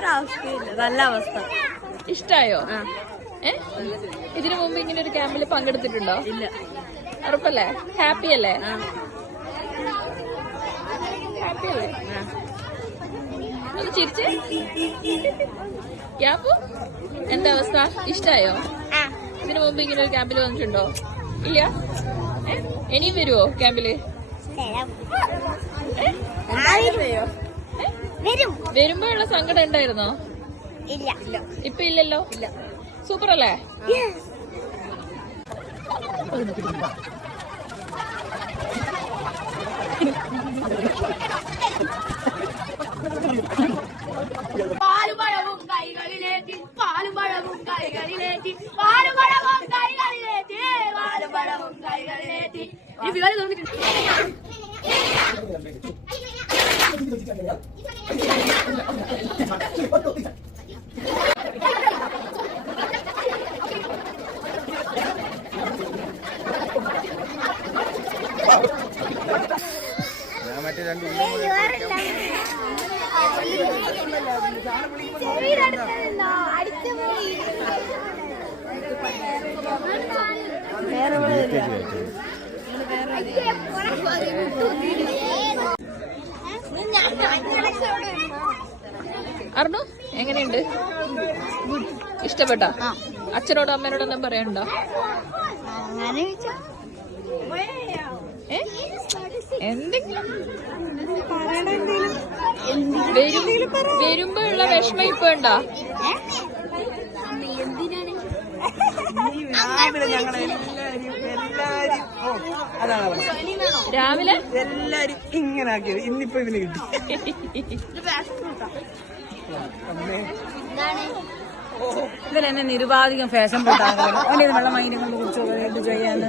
ഒരവസ്ഥയില്ല നല്ല അവസ്ഥ. ഇഷ്ടായോ? ഏ? ഇതിനു മുമ്പ് ഇങ്ങനെ ഒരു ക്യാമ്പിൽ പങ്കെടുത്തിട്ടുണ്ടോ? ഇല്ല. ഉറപ്പല്ലേ? ഹാപ്പി അല്ലേ? ഹാപ്പി അല്ലേ? ഒന്ന് ചിരിച്ച്. ക്യാമ്പ് എന്താ അവസ്ഥ? ഇഷ്ടായോ? ഇതിനു മുമ്പ് ഇങ്ങനെ ഒരു ക്യാമ്പിൽ വന്നിട്ടുണ്ടോ? ഇല്ല? ഇനിയും വരുവോ ക്യാമ്പിൽ? ഏ? വരും വരുമ്പോഴുള്ള സങ്കടം ഉണ്ടായിരുന്നോ ഇല്ല. ഇല്ല ഇപ്പൊ ഇല്ലല്ലോ? ഇല്ല. സൂപ്പർ അല്ലേ പാലുപഴവും കൈകളിലേറ്റി പാലുപഴവും കൈകളിലേറ്റി പാലുപഴവും കൈകളിലേറ്റി പാലുപഴവും കൈകളിലേറ്റി. തോന്നിട്ടുണ്ട്. മറ്റേ രണ്ട് ഉള്ളിൽ അറിഞ്ഞു എങ്ങനെയുണ്ട്? ഇഷ്ടപ്പെട്ട? അച്ഛനോടും അമ്മേനോടൊന്നും പറയണ്ടോ അങ്ങനെ ഏ? എന്തെങ്കിലും വരും- വരുമ്പോഴുള്ള വിഷമം ഇപ്പൊ ഉണ്ടോ? ഞങ്ങൾ എല്ലാരും അതാണ്. രാവിലെ? എല്ലാരും ഇങ്ങനെ ആക്കിയത് ഇന്നിപ്പോ ഇതിന് കിട്ടി. ഇതിലെന്നെ നിരുപാധികം ഫാഷൻ പോട്ടാകുന്നത് അവന്റെ വെള്ളം മൈനങ്ങൾ കുറിച്ച് ചെയ്യാന്ന്.